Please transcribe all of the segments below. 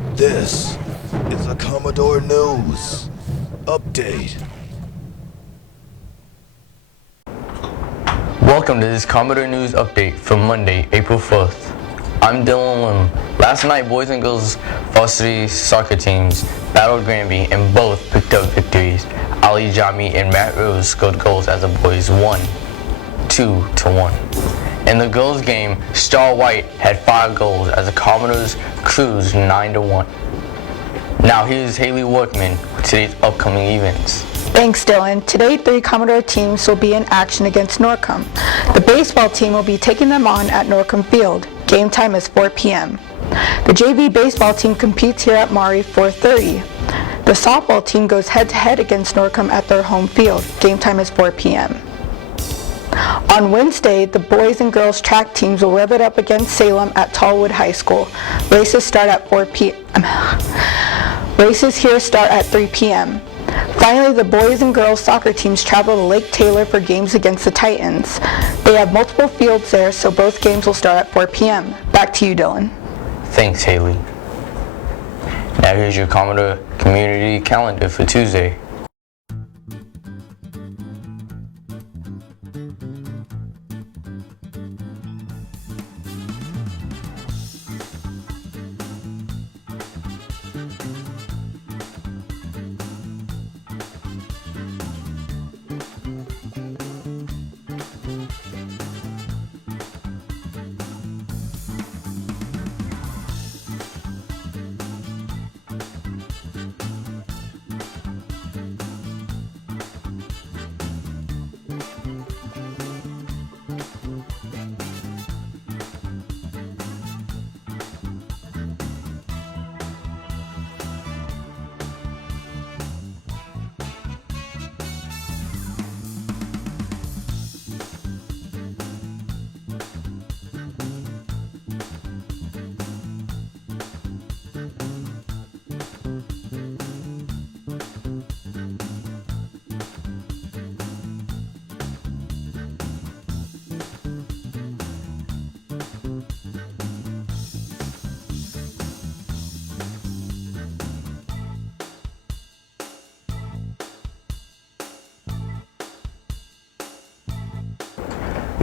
This is a Commodore News Update. Welcome to this Commodore News Update for Monday, April 4th. I'm Dylan Lim. Last night, boys and girls varsity soccer teams battled Granby and both picked up victories. Ali Jami and Matt Rose scored goals as the boys won 2-1. In the girls' game, Star White had 5 goals as the Commodores cruised 9-1. Now here's Haley Workman with today's upcoming events. Thanks, Dylan. Today, 3 Commodore teams will be in action against Norcom. The baseball team will be taking them on at Norcom Field. Game time is 4 p.m. The JV baseball team competes here at Maury 4:30. The softball team goes head-to-head against Norcom at their home field. Game time is 4 p.m. On Wednesday, the boys and girls track teams will rev it up against Salem at Tallwood High School. Races start at 4 p.m. Races here start at 3 p.m. Finally, the boys and girls soccer teams travel to Lake Taylor for games against the Titans. They have multiple fields there, so both games will start at 4 p.m. Back to you, Dylan. Thanks, Haley. Now here's your Commodore community calendar for Tuesday.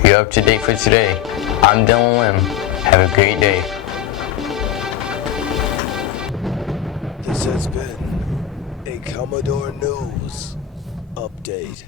You're up to date for today. I'm Dylan Lim. Have a great day. This has been a Commodore News Update.